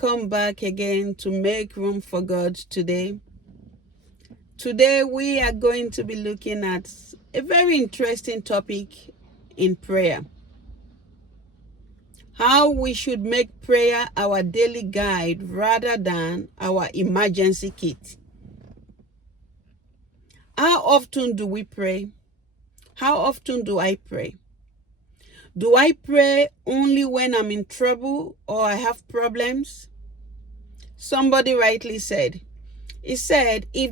Welcome back again to Make Room for God today. Today we are going to be looking at a very interesting topic in prayer. How we should make prayer our daily guide rather than our emergency kit. How often do we pray? How often do I pray? Do I pray only when I'm in trouble or I have problems? Somebody rightly said, if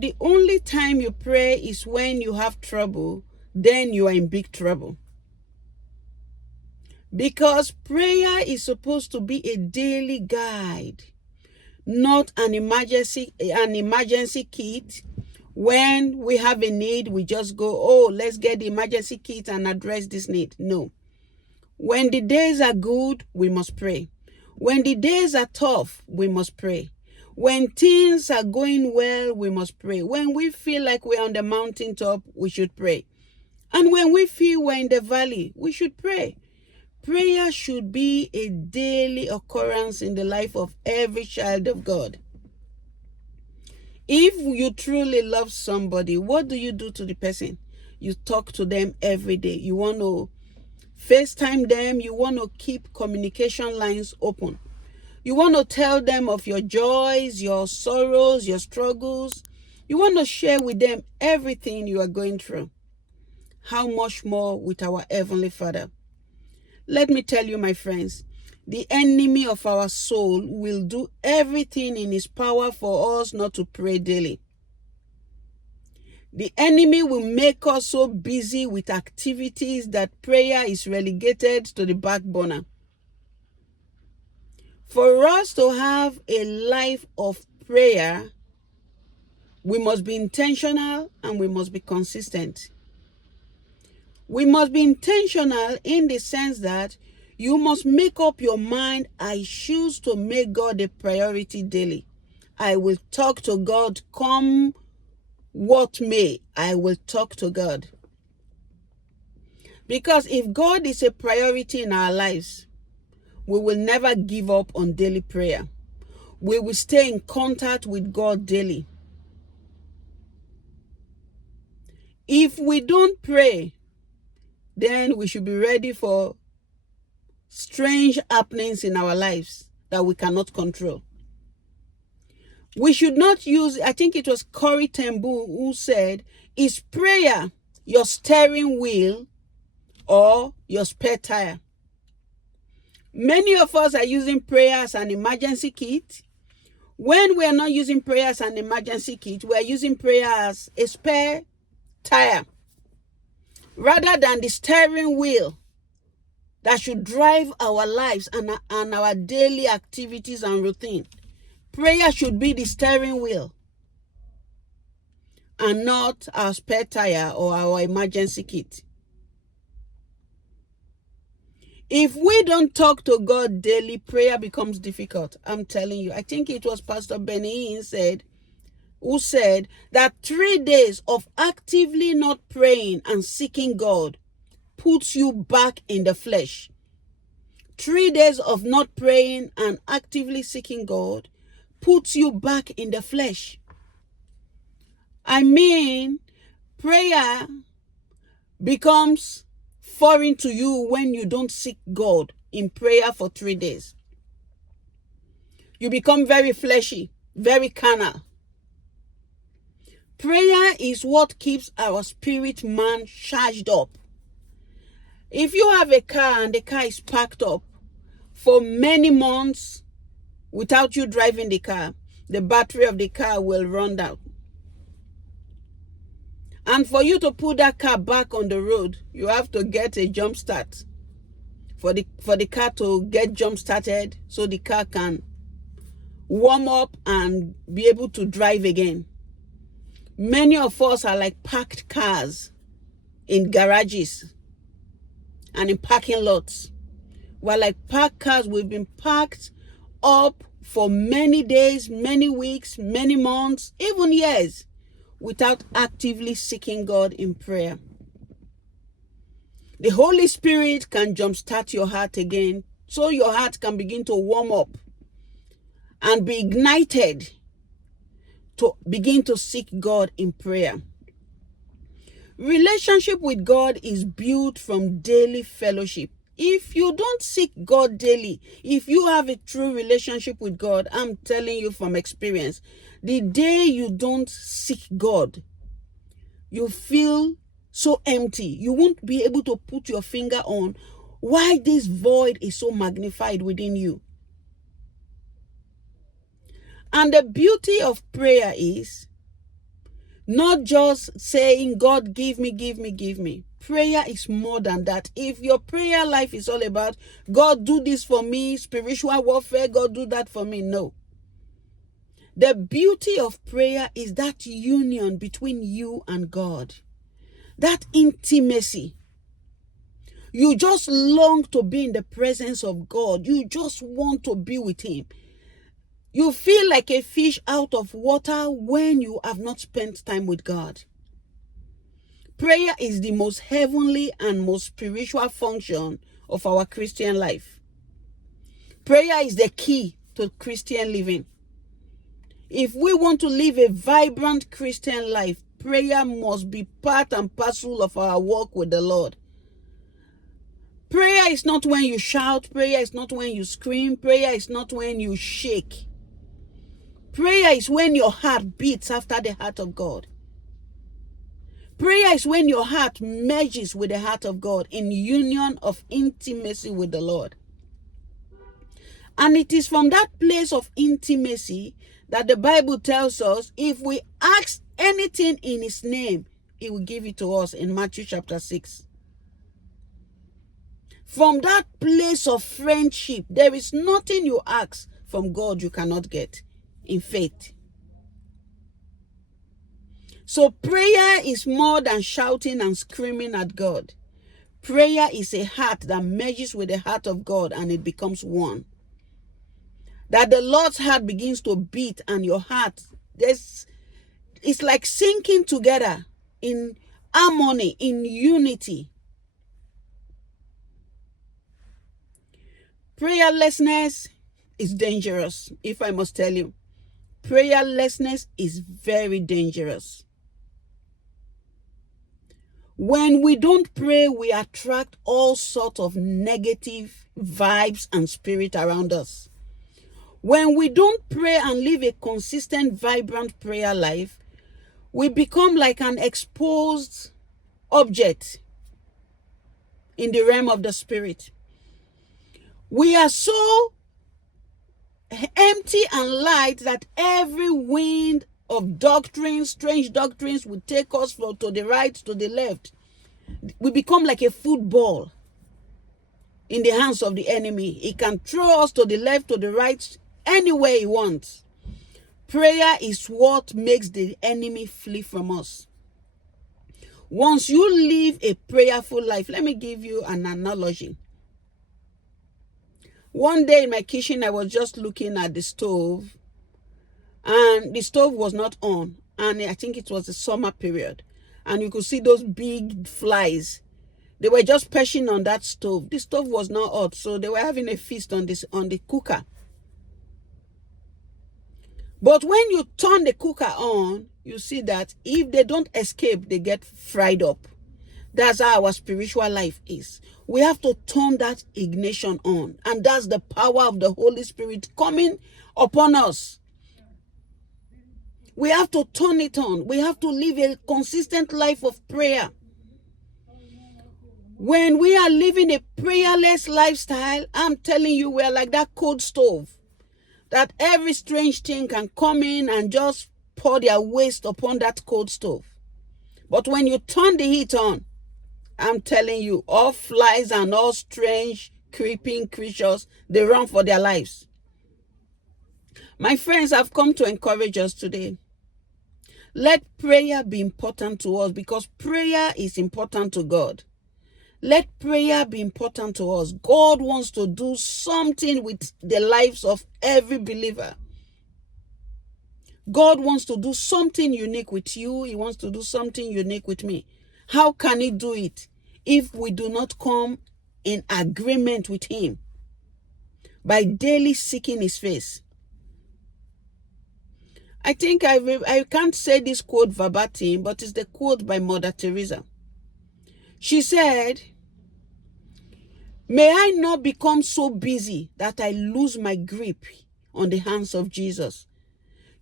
the only time you pray is when you have trouble, then you are in big trouble. Because prayer is supposed to be a daily guide, not an emergency kit. When we have a need, we just go, let's get the emergency kit and address this need. No. When the days are good, we must pray. When the days are tough, we must pray. When things are going well, we must pray. When we feel like we're on the mountaintop, we should pray. And when we feel we're in the valley, we should pray. Prayer should be a daily occurrence in the life of every child of God. If you truly love somebody, what do you do to the person? You talk to them every day. You want to FaceTime them. You want to keep communication lines open. You want to tell them of your joys, your sorrows, your struggles. You want to share with them everything you are going through. How much more with our Heavenly Father? Let me tell you, my friends, the enemy of our soul will do everything in his power for us not to pray daily. The enemy will make us so busy with activities that prayer is relegated to the back burner. For us to have a life of prayer, we must be intentional and we must be consistent. We must be intentional in the sense that you must make up your mind, I choose to make God a priority daily. I will talk to God come what may. I will talk to God. Because if God is a priority in our lives, we will never give up on daily prayer. We will stay in contact with God daily. If we don't pray, then we should be ready for strange happenings in our lives that we cannot control. We should not use, I think it was Corrie ten Boom who said, is prayer your steering wheel or your spare tire? Many of us are using prayer as an emergency kit. When we are not using prayer as an emergency kit, we are using prayer as a spare tire rather than the steering wheel that should drive our lives and our daily activities and routine. Prayer should be the steering wheel and not our spare tire or our emergency kit. If we don't talk to God daily, prayer becomes difficult. I'm telling you. I think it was Pastor Benny who said that 3 days of actively not praying and seeking God puts you back in the flesh. 3 days of not praying and actively seeking God puts you back in the flesh. I mean, prayer becomes foreign to you when you don't seek God in prayer for 3 days. You become very fleshy, very carnal. Prayer is what keeps our spirit man charged up. If you have a car and the car is packed up for many months without you driving the car, the battery of the car will run out. And for you to put that car back on the road, you have to get a jump start for the car to get jump started so the car can warm up and be able to drive again. Many of us are like parked cars in garages and in parking lots. We're like parked cars. We've been parked up for many days, many weeks, many months, even years, without actively seeking God in prayer. The Holy Spirit can jumpstart your heart again so your heart can begin to warm up and be ignited to begin to seek God in prayer. Relationship with God is built from daily fellowship. If you don't seek God daily, if you have a true relationship with God, I'm telling you from experience, the day you don't seek God, you feel so empty. You won't be able to put your finger on why this void is so magnified within you. And the beauty of prayer is not just saying, God, give me, give me, give me. Prayer is more than that. If your prayer life is all about, God, do this for me, spiritual warfare, God, do that for me, no. The beauty of prayer is that union between you and God. That intimacy. You just long to be in the presence of God. You just want to be with Him. You feel like a fish out of water when you have not spent time with God. Prayer is the most heavenly and most spiritual function of our Christian life. Prayer is the key to Christian living. If we want to live a vibrant Christian life, prayer must be part and parcel of our walk with the Lord. Prayer is not when you shout. Prayer is not when you scream. Prayer is not when you shake. Prayer is when your heart beats after the heart of God. Prayer is when your heart merges with the heart of God in union of intimacy with the Lord. And it is from that place of intimacy that the Bible tells us if we ask anything in His name, He will give it to us in Matthew chapter 6. From that place of friendship, there is nothing you ask from God you cannot get in faith. So prayer is more than shouting and screaming at God. Prayer is a heart that merges with the heart of God and it becomes one. That the Lord's heart begins to beat and your heart, it's like sinking together in harmony, in unity. Prayerlessness is dangerous, if I must tell you. Prayerlessness is very dangerous. When we don't pray, we attract all sorts of negative vibes and spirit around us. When we don't pray and live a consistent, vibrant prayer life, we become like an exposed object in the realm of the spirit. We are so empty and light that every wind of doctrines, strange doctrines, will take us to the right, to the left. We become like a football in the hands of the enemy. He can throw us to the left, to the right, anywhere he wants. Prayer is what makes the enemy flee from us. Once you live a prayerful life, let me give you an analogy. One day in my kitchen, I was just looking at the stove, and the stove was not on, and I think it was the summer period, and you could see those big flies. They were just perching on that stove. The stove was not hot, so they were having a feast on the cooker. But when you turn the cooker on, you see that if they don't escape, they get fried up. That's how our spiritual life is. We have to turn that ignition on. And that's the power of the Holy Spirit coming upon us. We have to turn it on. We have to live a consistent life of prayer. When we are living a prayerless lifestyle, I'm telling you, we're like that cold stove. That every strange thing can come in and just pour their waste upon that cold stove. But when you turn the heat on, I'm telling you, all flies and all strange, creeping creatures, they run for their lives. My friends, I've come to encourage us today. Let prayer be important to us because prayer is important to God. Let prayer be important to us. God wants to do something with the lives of every believer. God wants to do something unique with you. He wants to do something unique with me. How can He do it if we do not come in agreement with Him? By daily seeking His face. I think I can't say this quote verbatim, but it's the quote by Mother Teresa. She said, "May I not become so busy that I lose my grip on the hands of Jesus."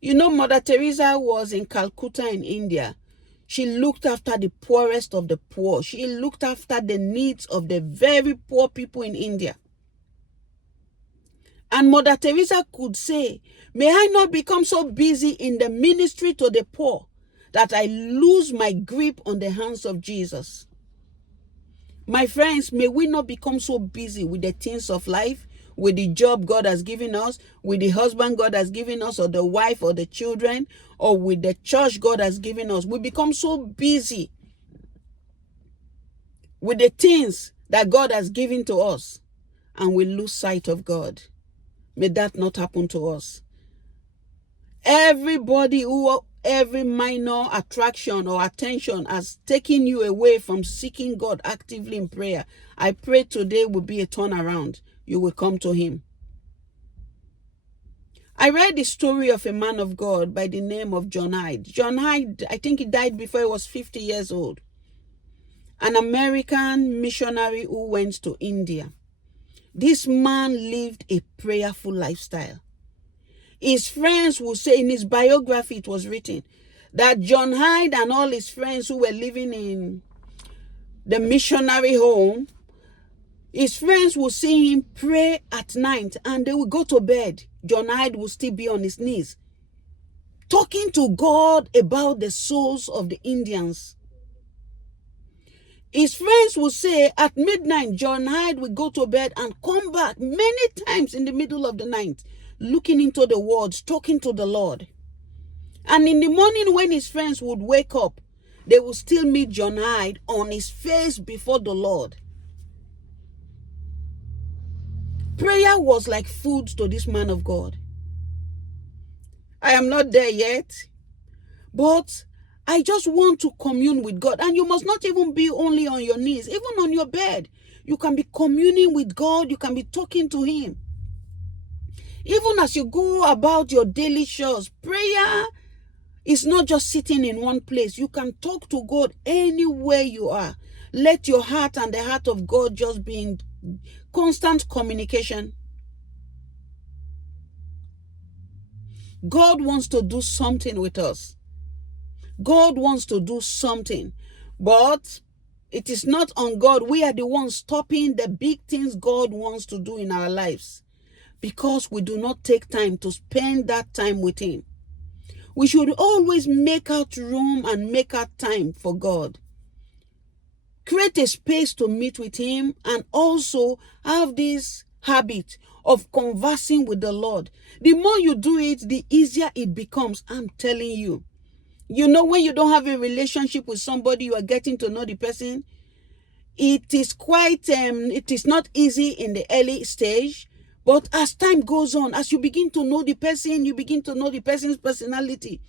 You know, Mother Teresa was in Calcutta in India. She looked after the poorest of the poor. She looked after the needs of the very poor people in India. And Mother Teresa could say, "May I not become so busy in the ministry to the poor that I lose my grip on the hands of Jesus." My friends, may we not become so busy with the things of life, with the job God has given us, with the husband God has given us, or the wife or the children, or with the church God has given us. We become so busy with the things that God has given to us, and we lose sight of God. May that not happen to us. Every minor attraction or attention has taken you away from seeking God actively in prayer. I pray today will be a turnaround. You will come to him. I read the story of a man of God by the name of John Hyde. John Hyde, I think he died before he was 50 years old. An American missionary who went to India. This man lived a prayerful lifestyle. His friends will say, in his biography it was written, that John Hyde and all his friends who were living in the missionary home, his friends will see him pray at night and they will go to bed. John Hyde will still be on his knees, talking to God about the souls of the Indians. His friends will say at midnight, John Hyde will go to bed and come back many times in the middle of the night, looking into the words, talking to the Lord. And in the morning when his friends would wake up, they would still meet John Hyde on his face before the Lord. Prayer was like food to this man of God. I am not there yet, but I just want to commune with God. And you must not even be only on your knees, even on your bed. You can be communing with God. You can be talking to him. Even as you go about your daily chores, prayer is not just sitting in one place. You can talk to God anywhere you are. Let your heart and the heart of God just be in constant communication. God wants to do something with us. God wants to do something, but it is not on God. We are the ones stopping the big things God wants to do in our lives because we do not take time to spend that time with him. We should always make out room and make out time for God. Create a space to meet with him and also have this habit of conversing with the Lord. The more you do it, the easier it becomes. I'm telling you. You know, when you don't have a relationship with somebody, you are getting to know the person. It is not easy in the early stage, but as time goes on, as you begin to know the person, you begin to know the person's personality.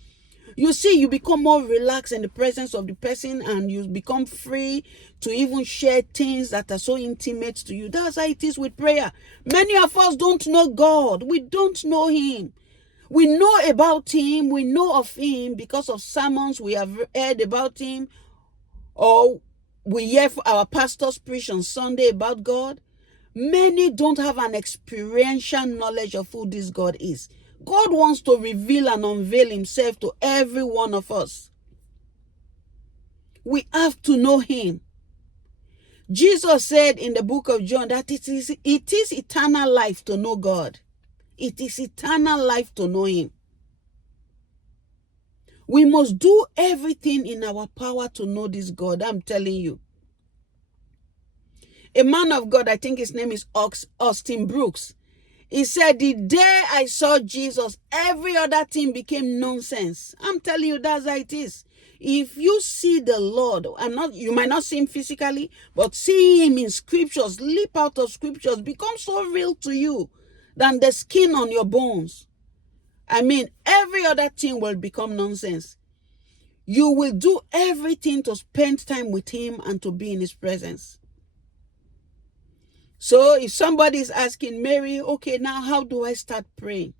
You see, you become more relaxed in the presence of the person and you become free to even share things that are so intimate to you. That's how it is with prayer. Many of us don't know God. We don't know him. We know about him. We know of him because of sermons we have heard about him, or we hear our pastors preach on Sunday about God. Many don't have an experiential knowledge of who this God is. God wants to reveal and unveil himself to every one of us. We have to know him. Jesus said in the book of John that it is eternal life to know God. It is eternal life to know him. We must do everything in our power to know this God. I'm telling you. A man of God, I think his name is Austin Brooks. He said, the day I saw Jesus, every other thing became nonsense. I'm telling you, that's how it is. If you see the Lord, you might not see him physically, but seeing him in scriptures, leap out of scriptures, becomes so real to you than the skin on your bones. I mean, every other thing will become nonsense. You will do everything to spend time with him and to be in his presence. So if somebody is asking, Mary, okay, now how do I start praying?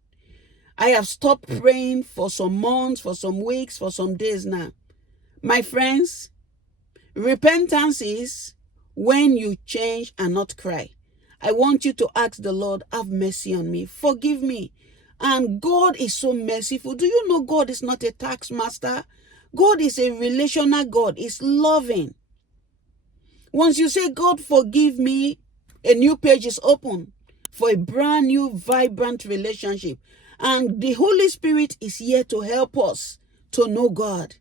I have stopped praying for some months, for some weeks, for some days now. My friends, repentance is when you change and not cry. I want you to ask the Lord, have mercy on me, forgive me. And God is so merciful. Do you know God is not a tax master? God is a relational God. He's loving. Once you say, God, forgive me, a new page is open for a brand new, vibrant relationship. And the Holy Spirit is here to help us to know God.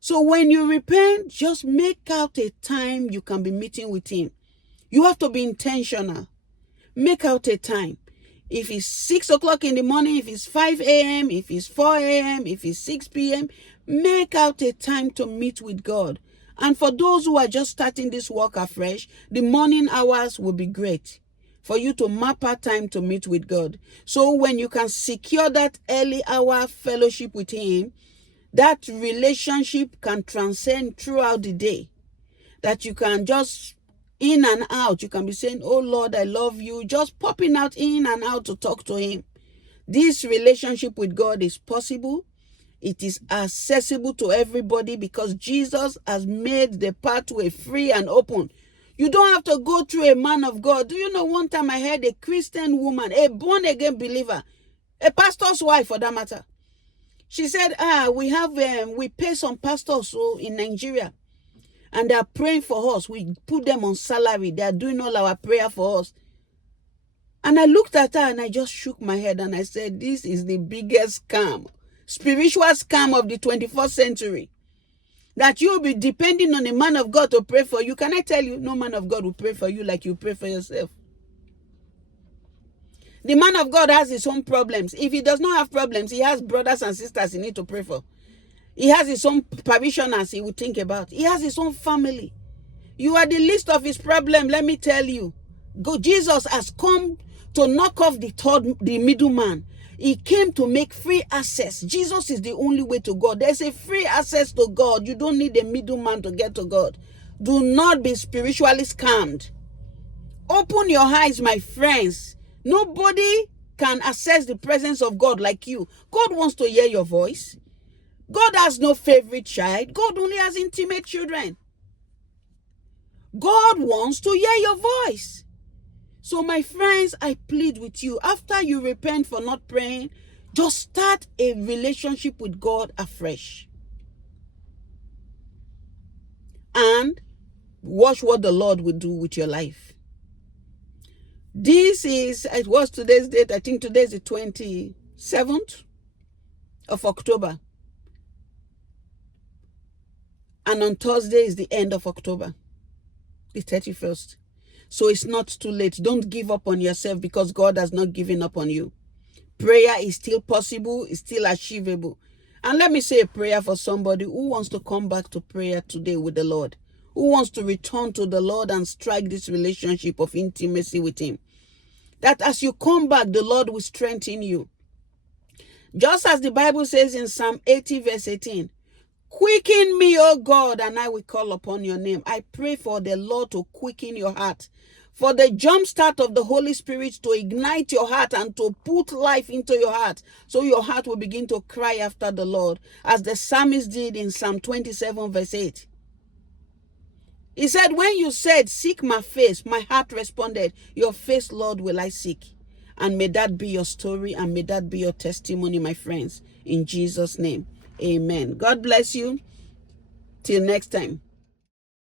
So when you repent, just make out a time you can be meeting with Him. You have to be intentional. Make out a time. If it's 6 o'clock in the morning, if it's 5 a.m., if it's 4 a.m., if it's 6 p.m., make out a time to meet with God. And for those who are just starting this work afresh, the morning hours will be great for you to map out time to meet with God. So when you can secure that early hour fellowship with Him, that relationship can transcend throughout the day. That you can just in and out, you can be saying, oh Lord, I love you, just popping out in and out to talk to Him. This relationship with God is possible. It is accessible to everybody because Jesus has made the pathway free and open. You don't have to go through a man of God. Do you know, one time I heard a Christian woman, a born-again believer, a pastor's wife for that matter. She said, we pay some pastors in Nigeria, and they are praying for us. We put them on salary. They are doing all our prayer for us. And I looked at her and I just shook my head and I said, this is the biggest scam, spiritual scam of the 21st century. That you'll be depending on a man of God to pray for you. Can I tell you, no man of God will pray for you like you pray for yourself. The man of God has his own problems. If he does not have problems, he has brothers and sisters he needs to pray for. He has his own parishioners he will think about. He has his own family. You are the least of his problem, let me tell you. Jesus has come to knock off the middleman. He came to make free access. Jesus is the only way to God. There's a free access to God. You don't need a middleman to get to God. Do not be spiritually scammed. Open your eyes, my friends. Nobody can access the presence of God like you. God wants to hear your voice. God has no favorite child. God only has intimate children. God wants to hear your voice. So my friends, I plead with you, after you repent for not praying, just start a relationship with God afresh. And watch what the Lord will do with your life. It was today's date. I think today is the 27th of October. And on Thursday is the end of October, the 31st. So it's not too late. Don't give up on yourself because God has not given up on you. Prayer is still possible. It's still achievable. And let me say a prayer for somebody who wants to come back to prayer today with the Lord, who wants to return to the Lord and strike this relationship of intimacy with Him. That as you come back, the Lord will strengthen you. Just as the Bible says in Psalm 80 verse 18, quicken me, O God, and I will call upon your name. I pray for the Lord to quicken your heart, for the jump start of the Holy Spirit to ignite your heart and to put life into your heart, so your heart will begin to cry after the Lord, as the psalmist did in Psalm 27 verse 8. He said, when you said, seek my face, my heart responded, your face, Lord, will I seek. And may that be your story, and may that be your testimony, my friends, in Jesus' name. Amen. God bless you. Till next time.